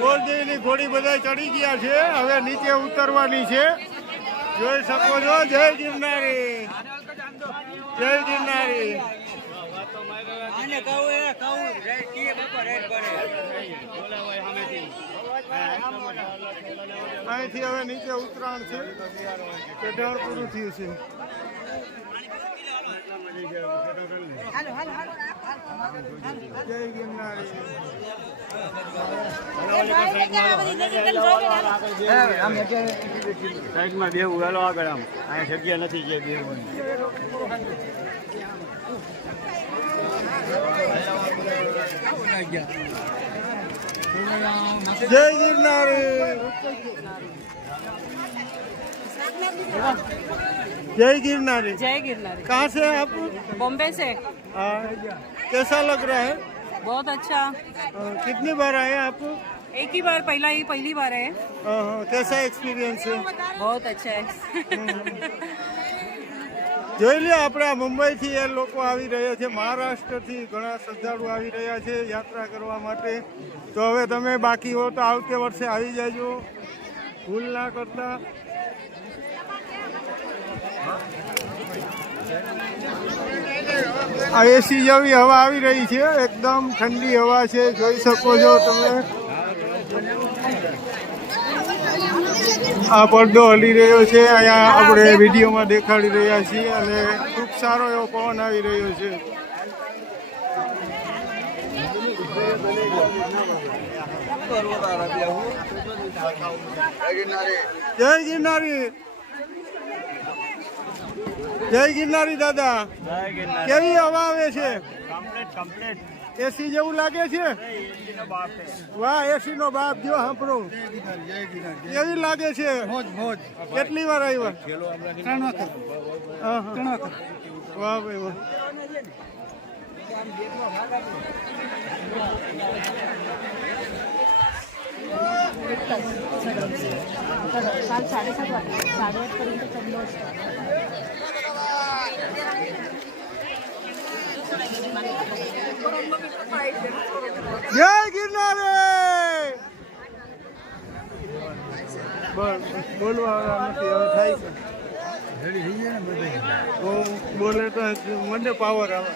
બોરદેવીની ઘોડી બધા ચડી ગયા છે, હવે નીચે ઉતરવાની છે. જોઈ શકો છો. જય ગિરનારી, જય ગિરનારી. અહીંથી હવે નીચે ઉતરાણ છે, ચઢાણ પૂરું થયું છે. જય ગિરનારી. સાઈડમાં બેવું હાલો આગળ. આમ અહીંયા જગ્યા નથી જે બેવું. जय गिरनारी, जय गिरनारी. जय गिरनारी. कहाँ से आप? बॉम्बे से. कैसा लग रहा है? बहुत अच्छा. कितनी बार आए आप? एक ही बार, पहली बार है. कैसा एक्सपीरियंस है? बहुत अच्छा है. જોઈ લે, આપણે મુંબઈથી એ લોકો આવી રહ્યા છે, મહારાષ્ટ્રથી ઘણા શ્રદ્ધાળુ આવી રહ્યા છે યાત્રા કરવા માટે. તો હવે તમે બાકી હો તો આવતે વર્ષે આવી જાજો, ભૂલ ના કરતા. આ એસી જેવી હવા આવી રહી છે, એકદમ ઠંડી હવા છે, જોઈ શકો છો તમે. આ પડદો હલી રહ્યો છે, અહીંયા આપણે વિડીયોમાં દેખાડી રહ્યા છીએ, અને ખૂબ સારો એવો પવન આવી રહ્યો છે. જય ગિરનારી, જય ગિરનારી દાદા. કેવી હવા આવે છે? એસી જેવું લાગે છે? વાહ, એસી નો બાપ જો સાંભળો. કેવી લાગે છે? કેટલી વાર આવ્યા? 3 વખત. વાહ ભાઈ વાહ. काल 7:30 वाजता 8:30 पर्यंत चाललो असतो. જય ગિરનારી. બોલવા નથી હવે થાય છે, બોલે તો મને પાવર આવે.